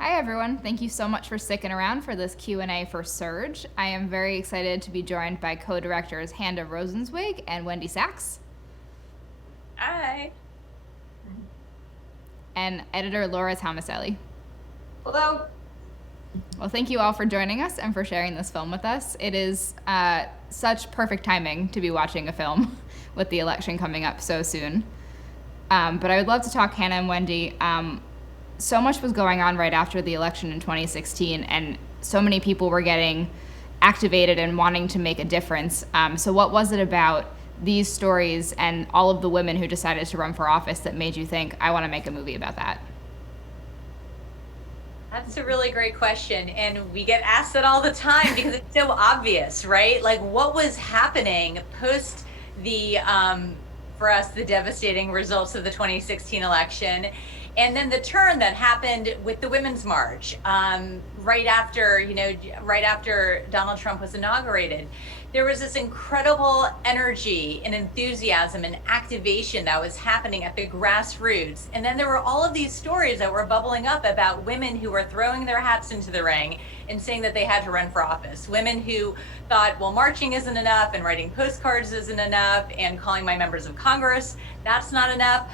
Hi everyone. Thank you so much for sticking around for this Q&A for Surge. I am very excited to be joined by co-directors Hannah Rosenzweig and Wendy Sachs. Hi. And editor Laura Tomaselli. Hello. Well, thank you all for joining us and for sharing this film with us. It is such perfect timing to be watching a film with the election coming up so soon. But I would love to talk, Hannah and Wendy. So much was going on right after the election in 2016, and so many people were getting activated and wanting to make a difference. So what was it about these stories and all of the women who decided to run for office that made you think, I want to make a movie about that? That's a really great question. And we get asked that all the time because it's so obvious, right? Like what was happening post for us, the devastating results of the 2016 election. And then the turn that happened with the Women's March, right after Donald Trump was inaugurated. There was this incredible energy and enthusiasm and activation that was happening at the grassroots. And then there were all of these stories that were bubbling up about women who were throwing their hats into the ring and saying that they had to run for office. Women who thought, well, marching isn't enough and writing postcards isn't enough and calling my members of Congress, that's not enough.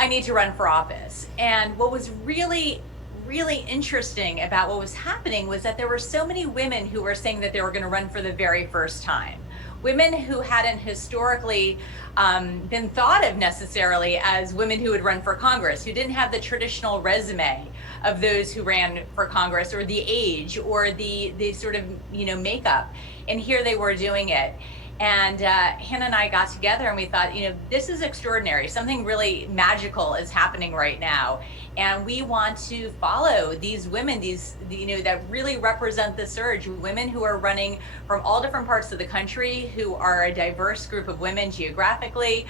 I need to run for office. And what was really interesting about what was happening was that there were so many women who were saying that they were going to run for the very first time. Women who hadn't historically been thought of necessarily as women who would run for Congress, who didn't have the traditional resume of those who ran for Congress, or the age, or the sort of makeup. And here they were doing it. And Hannah and I got together and we thought, this is extraordinary. Something really magical is happening right now. And we want to follow these women, that really represent the surge, women who are running from all different parts of the country, who are a diverse group of women geographically,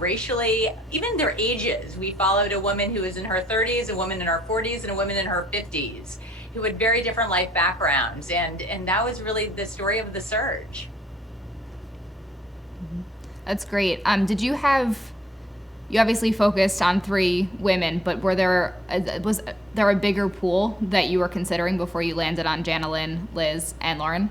racially, even their ages. We followed a woman who was in her 30s, a woman in her 40s, and a woman in her 50s, who had very different life backgrounds. And that was really the story of the surge. That's great. You obviously focused on 3 women, but was there a bigger pool that you were considering before you landed on Jana Lynn, Liz, and Lauren?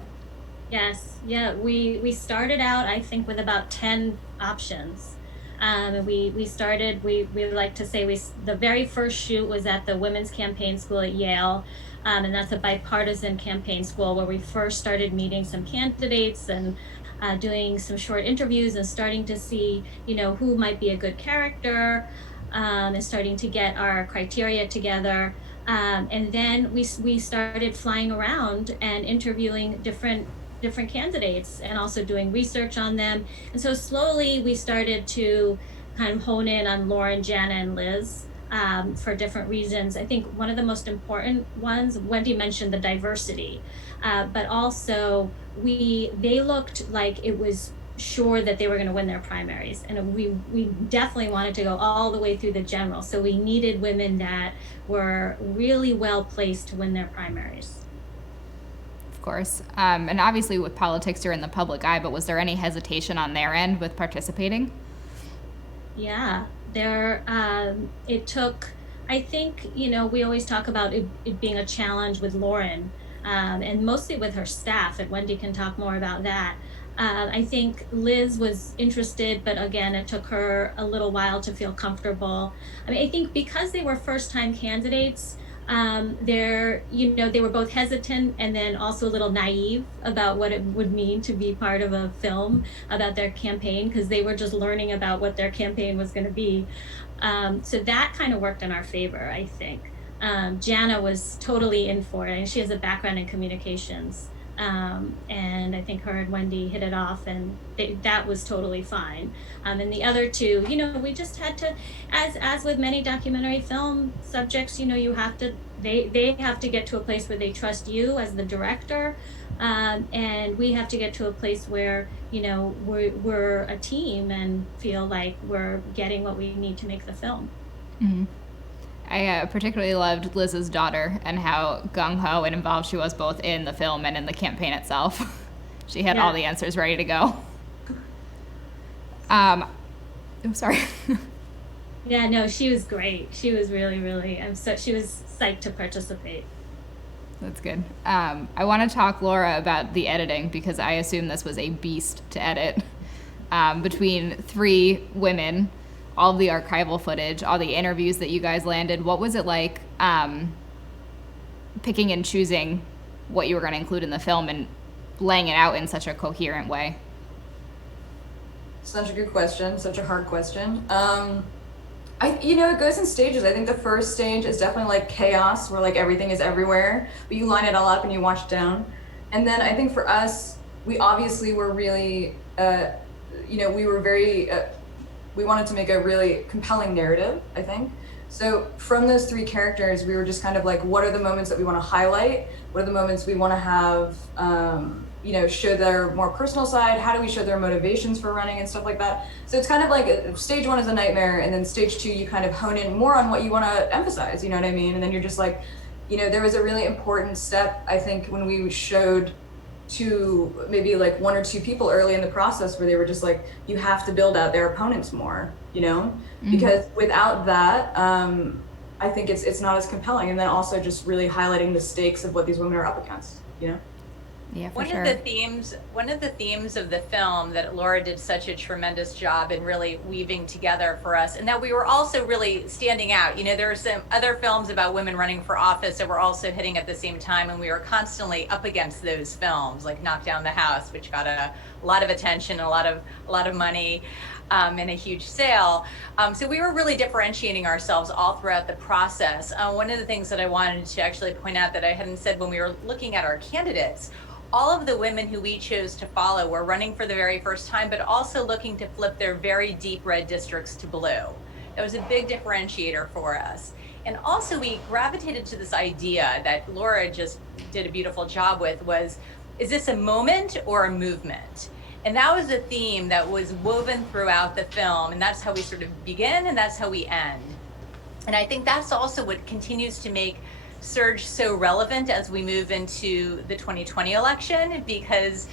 Yes, yeah, we started out, I think, with about 10 options. We like to say the very first shoot was at the Women's Campaign School at Yale, and that's a bipartisan campaign school where we first started meeting some candidates and doing some short interviews and starting to see, who might be a good character, and starting to get our criteria together. And then we started flying around and interviewing different candidates and also doing research on them. And so slowly we started to kind of hone in on Lauren, Jana, and Liz. For different reasons. I think one of the most important ones, Wendy mentioned the diversity, but also they looked like it was sure that they were going to win their primaries, and we definitely wanted to go all the way through the general. So we needed women that were really well placed to win their primaries. Of course. And obviously with politics, you're in the public eye, but was there any hesitation on their end with participating? Yeah, it took, I think, we always talk about it being a challenge with Lauren, and mostly with her staff, and Wendy can talk more about that. I think Liz was interested, but again, it took her a little while to feel comfortable. I mean, I think because they were first-time candidates, they were both hesitant and then also a little naive about what it would mean to be part of a film about their campaign, because they were just learning about what their campaign was going to be. So that kind of worked in our favor, I think. Jana was totally in for it, and she has a background in communications. And I think her and Wendy hit it off, and that was totally fine. And the other 2, we just had to, as with many documentary film subjects, they have to get to a place where they trust you as the director, and we have to get to a place where we're a team and feel like we're getting what we need to make the film. Mm-hmm. I particularly loved Liz's daughter and how gung-ho and involved she was both in the film and in the campaign itself. She had all the answers ready to go. Sorry. Yeah, no, she was great. She was really, really, she was psyched to participate. That's good. I want to talk, Laura, about the editing because I assume this was a beast to edit. Between three women, all of the archival footage, all the interviews that you guys landed, what was it like picking and choosing what you were going to include in the film and laying it out in such a coherent way? Such a good question, such a hard question. It goes in stages. I think the first stage is definitely like chaos, where like everything is everywhere, but you line it all up and you watch down. And then I think for us, we obviously were really, we were very, we wanted to make a really compelling narrative, I think. So from those three characters, we were just kind of like, what are the moments that we want to highlight? What are the moments we want to have, show their more personal side? How do we show their motivations for running and stuff like that? So it's kind of like stage one is a nightmare, and then stage two, you kind of hone in more on what you want to emphasize, you know what I mean? And then you're just like, there was a really important step, I think, when we showed to maybe like one or two people early in the process where they were just like, you have to build out their opponents more, because without that, I think it's not as compelling. And then also just really highlighting the stakes of what these women are up against, Yeah, for One sure. of the themes of the film that Laura did such a tremendous job in really weaving together for us, and that we were also really standing out. There are some other films about women running for office that were also hitting at the same time, and we were constantly up against those films, like Knock Down the House, which got a lot of attention, a lot of money, and a huge sale. So we were really differentiating ourselves all throughout the process. One of the things that I wanted to actually point out that I hadn't said when we were looking at our candidates, all of the women who we chose to follow were running for the very first time, but also looking to flip their very deep red districts to blue. That was a big differentiator for us. And also we gravitated to this idea that Laura just did a beautiful job with was, is this a moment or a movement? And that was a theme that was woven throughout the film. And that's how we sort of begin and that's how we end. And I think that's also what continues to make Surge so relevant as we move into the 2020 election, because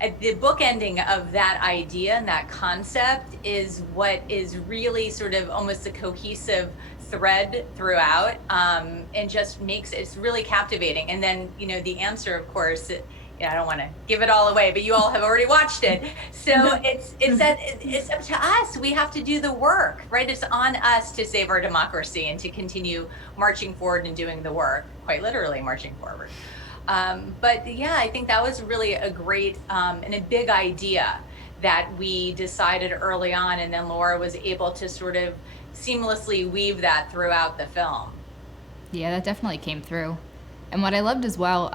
the bookending of that idea and that concept is what is really sort of almost a cohesive thread throughout, and just makes it's really captivating. And then, the answer, of course, I don't want to give it all away, but you all have already watched it. So it's up to us. We have to do the work, right? It's on us to save our democracy and to continue marching forward and doing the work, quite literally marching forward. But yeah, I think that was really a great and a big idea that we decided early on, and then Laura was able to sort of seamlessly weave that throughout the film. Yeah, that definitely came through. And what I loved as well,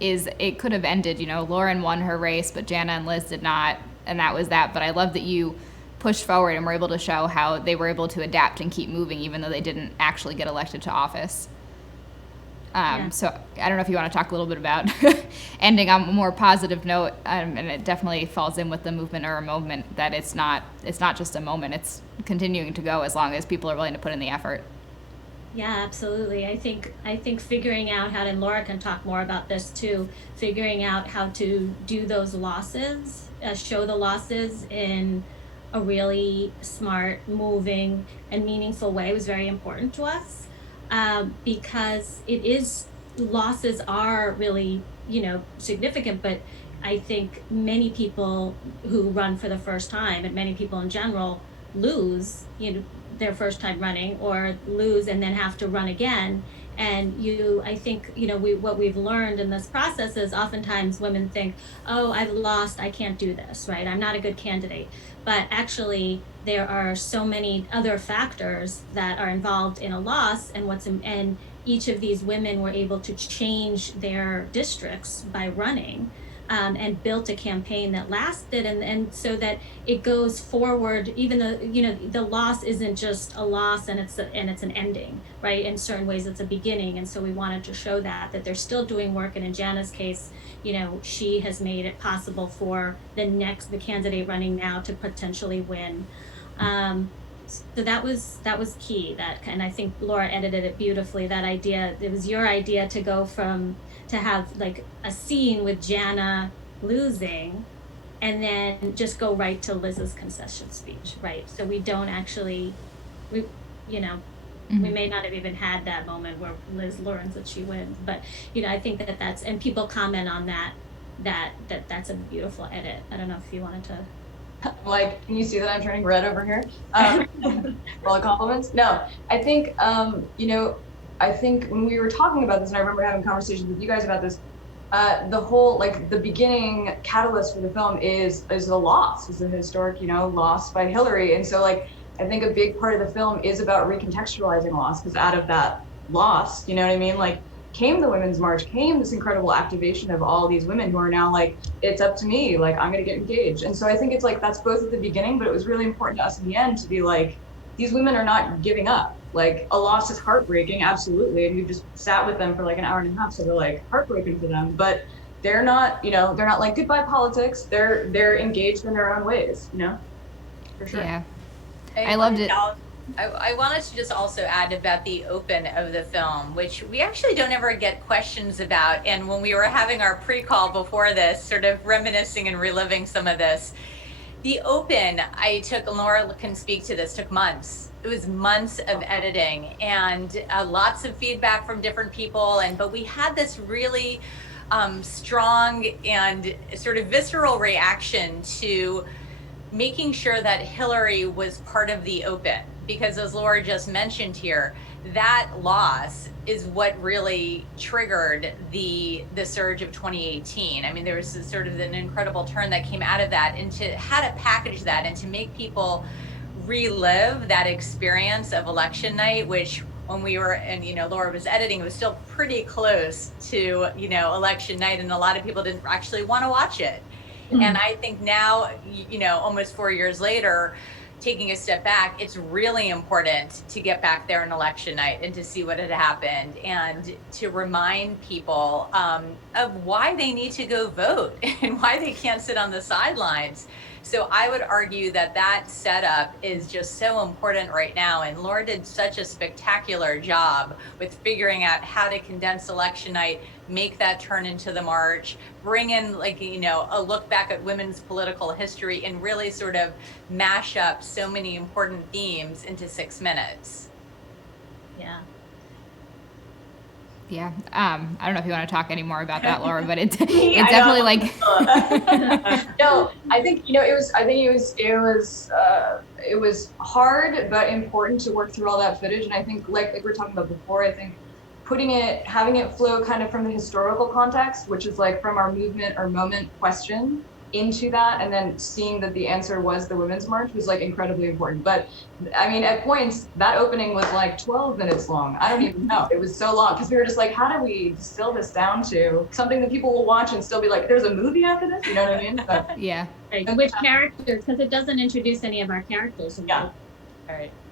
is it could have ended, Lauren won her race, but Jana and Liz did not, and that was that. But I love that you pushed forward and were able to show how they were able to adapt and keep moving, even though they didn't actually get elected to office. So I don't know if you want to talk a little bit about ending on a more positive note, and it definitely falls in with the movement or a moment that it's not just a moment, it's continuing to go as long as people are willing to put in the effort. Yeah, absolutely. I think figuring out how to, and Laura can talk more about this too, figuring out how to do those losses, show the losses in a really smart, moving, and meaningful way was very important to us, because losses are really, significant, but I think many people who run for the first time, and many people in general, lose, their first time running, or lose and then have to run again. And I think, what we've learned in this process is oftentimes women think, oh, I've lost, I can't do this, right? I'm not a good candidate. But actually, there are so many other factors that are involved in a loss, and each of these women were able to change their districts by running. And built a campaign that lasted, and so that it goes forward, even though the loss isn't just a loss and it's an ending, right? In certain ways it's a beginning, and so we wanted to show that they're still doing work. And in Jana's case, she has made it possible for the candidate running now to potentially win. So that was key. And I think Laura edited it beautifully. That idea, it was your idea to go to have like a scene with Jana losing, and then just go right to Liz's concession speech, right? So we don't actually we, you know, we may not have even had that moment where Liz learns that she wins, but I think that's, and people comment on that's a beautiful edit. I don't know if you wanted to. Like, can you see that I'm turning red over here? All the compliments. No, I think I think when we were talking about this, and I remember having conversations with you guys about this, the whole, like, the beginning catalyst for the film is the loss, is the historic, loss by Hillary. And so, like, I think a big part of the film is about recontextualizing loss, because out of that loss, you know what I mean? Like, came the Women's March, came this incredible activation of all these women who are now like, it's up to me, like, I'm gonna get engaged. And so I think it's like, that's both at the beginning, but it was really important to us in the end to be like, these women are not giving up. Like, a loss is heartbreaking, absolutely. And we just sat with them for like an hour and a half, so they're like heartbreaking for them, but they're not, they're not like goodbye politics. They're engaged in their own ways, for sure. Yeah. I loved it. I wanted to just also add about the open of the film, which we actually don't ever get questions about. And when we were having our pre-call before this, sort of reminiscing and reliving some of this, the open, Laura can speak to this, took months. It was months of editing and lots of feedback from different people. But we had this really strong and sort of visceral reaction to making sure that Hillary was part of the open, because as Laura just mentioned here, that loss is what really triggered the surge of 2018. I mean, there was sort of an incredible turn that came out of that, and how to package that and to make people relive that experience of election night, which when we were, and Laura was editing, it was still pretty close to election night, and a lot of people didn't actually want to watch it. And I think now, almost 4 years later, taking a step back, it's really important to get back there on election night and to see what had happened and to remind people of why they need to go vote and why they can't sit on the sidelines. So I would argue that setup is just so important right now. And Laura did such a spectacular job with figuring out how to condense election night, make that turn into the march, bring in a look back at women's political history, and really sort of mash up so many important themes into 6 minutes. Yeah. Yeah. I don't know if you want to talk any more about that, Laura, but it's definitely like. No, I think it was hard but important to work through all that footage. And I think like we were talking about before, I think having it flow kind of from the historical context, which is like from our movement or moment question into that, and then seeing that the answer was the Women's March was like incredibly important. But I mean, at points that opening was like 12 minutes long. I don't even know, it was so long, because we were just like, how do we distill this down to something that people will watch and still be like, there's a movie after this, you know what I mean? But, yeah. Right. Which characters, because it doesn't introduce any of our characters. Yeah.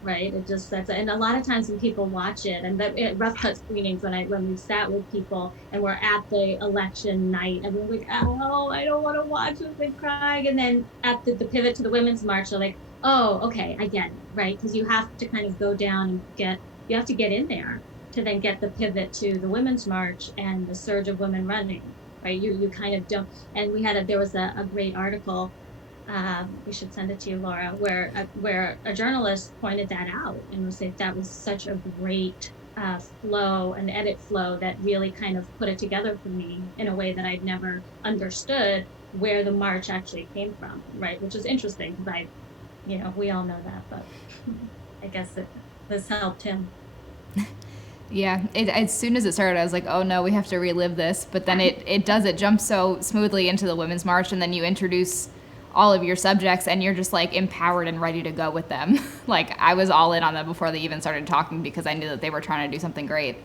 Right. It just, and a lot of times when people watch it, and at rough cut screenings, when we sat with people and we're at the election night, and we're like, oh, I don't want to watch this, and crying. And then at the pivot to the Women's March, they're like, oh, okay, I get it, right? Because you have to kind of go down and you have to get in there to then get the pivot to the Women's March and the surge of women running, right? You kind of don't. And there was a great article. We should send it to you, Laura, where a journalist pointed that out and was like, that was such a great flow, an edit flow that really kind of put it together for me in a way that I'd never understood where the march actually came from, right? Which is interesting, because we all know that, but I guess this helped him. Yeah, as soon as it started, I was like, oh no, we have to relive this. But then it jumps so smoothly into the Women's March, and then you introduce all of your subjects and you're just like empowered and ready to go with them. Like, I was all in on them before they even started talking, because I knew that they were trying to do something great.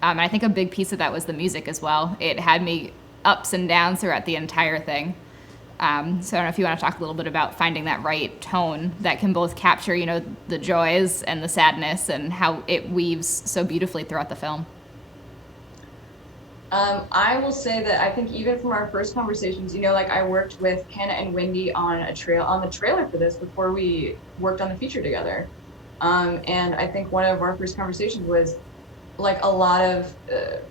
And I think a big piece of that was the music as well. It had me ups and downs throughout the entire thing. So I don't know if you want to talk a little bit about finding that right tone that can both capture, the joys and the sadness, and how it weaves so beautifully throughout the film. I will say that I think even from our first conversations, like I worked with Hannah and Wendy on the trailer for this before we worked on the feature together. And I think one of our first conversations was like a lot of,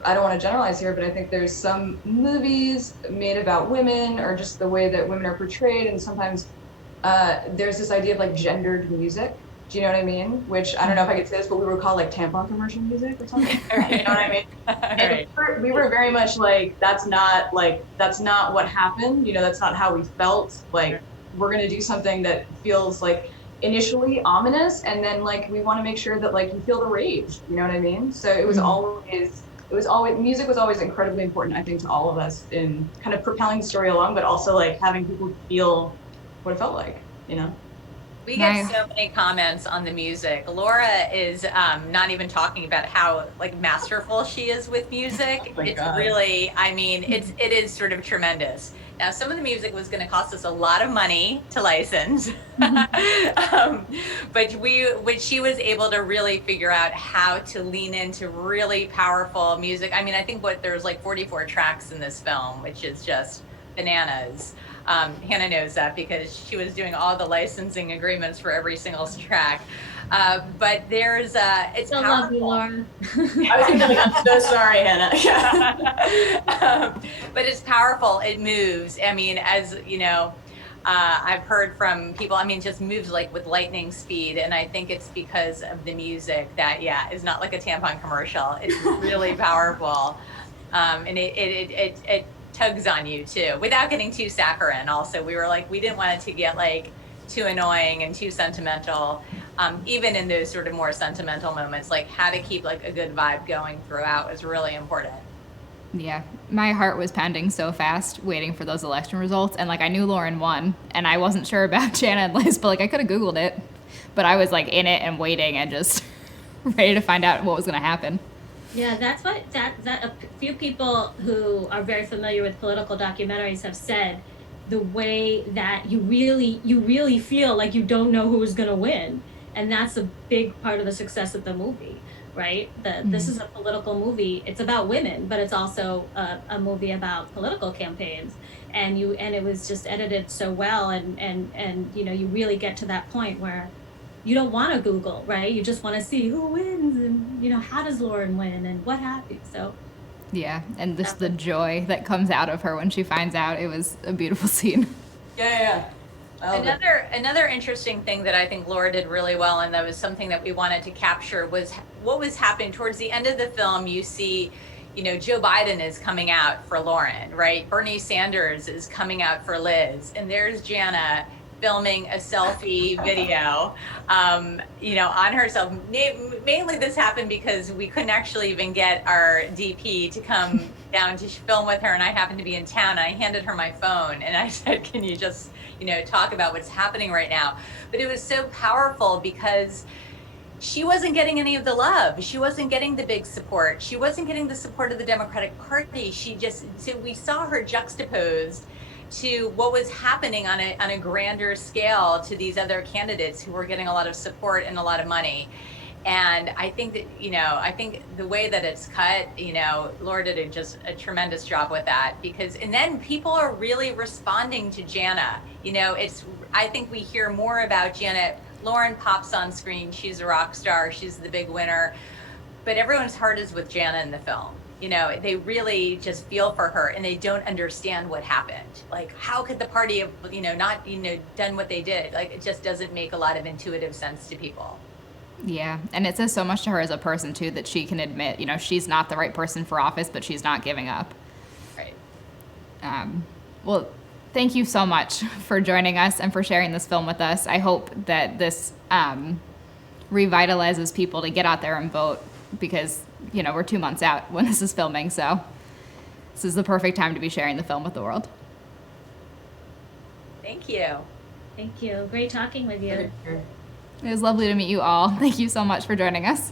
I don't want to generalize here, but I think there's some movies made about women, or just the way that women are portrayed. And sometimes there's this idea of like gendered music. Do you know what I mean? Which I don't know if I could say this, but we would call like tampon commercial music or something. Right. You know what I mean? Right. And we were very much like, that's not what happened. You know, that's not how we felt. Like, we're gonna do something that feels like initially ominous, and then like we want to make sure that like you feel the rage. You know what I mean? So it was always music was always incredibly important, I think, to all of us in kind of propelling the story along, but also like having people feel what it felt like. You know. We get so many comments on the music. Laura is not even talking about how like masterful she is with music. Oh it's God. really, I mean, it is sort of tremendous. Now, some of the music was going to cost us a lot of money to license, but she was able to really figure out how to lean into really powerful music. I mean, I think there's like 44 tracks in this film, which is just bananas. Hannah knows that because she was doing all the licensing agreements for every single track. But there's it's Still powerful. love you, Laura. I was gonna be like, I'm so sorry, Hannah. Yeah. But it's powerful. It moves. I mean, as you know, I've heard from people. I mean, it just moves like with lightning speed, and I think it's because of the music that is not like a tampon commercial. It's really powerful, and it tugs on you too, without getting too saccharine. Also, we were like, we didn't want it to get like too annoying and too sentimental. Even in those sort of more sentimental moments, like how to keep like a good vibe going throughout was really important. Yeah, my heart was pounding so fast waiting for those election results, and like I knew Lauren won, and I wasn't sure about Jana and Liz, but like I could have Googled it, but I was like in it and waiting and just ready to find out what was going to happen. Yeah, that's what that a few people who are very familiar with political documentaries have said. The way that you really feel like you don't know who's going to win, and that's a big part of the success of the movie, right? This is a political movie. It's about women, but it's also a movie about political campaigns, and it was just edited so well, and you know, you really get to that point where you don't want to Google, right? You just want to see who wins, and you know, how does Lauren win, and what happens. So yeah, and just the joy that comes out of her when she finds out. It was a beautiful scene. Yeah. Another interesting thing that I think Laura did really well, and that was something that we wanted to capture, was what was happening towards the end of the film. You see, you know, Joe Biden is coming out for Lauren, right? Bernie Sanders is coming out for Liz, and there's Jana filming a selfie video, you know, on herself. Mainly this happened because we couldn't actually even get our DP to come down to film with her, and I happened to be in town. I handed her my phone and I said, can you just, you know, talk about what's happening right now? But it was so powerful because she wasn't getting any of the love. She wasn't getting the big support. She wasn't getting the support of the Democratic Party. So we saw her juxtaposed to what was happening on a grander scale to these other candidates who were getting a lot of support and a lot of money. And I think that, you know, I think the way that it's cut, you know, Laura did just a tremendous job with that, and then people are really responding to Jana. You know, I think we hear more about Jana. Lauren pops on screen. She's a rock star. She's the big winner. But everyone's heart is with Jana in the film. You know, they really just feel for her, and they don't understand what happened. Like, how could the party have, you know, not, you know, done what they did? Like, it just doesn't make a lot of intuitive sense to people. Yeah, and it says so much to her as a person, too, that she can admit, you know, she's not the right person for office, but she's not giving up. Right. Well, thank you so much for joining us and for sharing this film with us. I hope that this revitalizes people to get out there and vote, because, you know, we're 2 months out when this is filming, so this is the perfect time to be sharing the film with the world. Thank you. thank you. Great talking with you. It was lovely to meet you all. Thank you so much for joining us.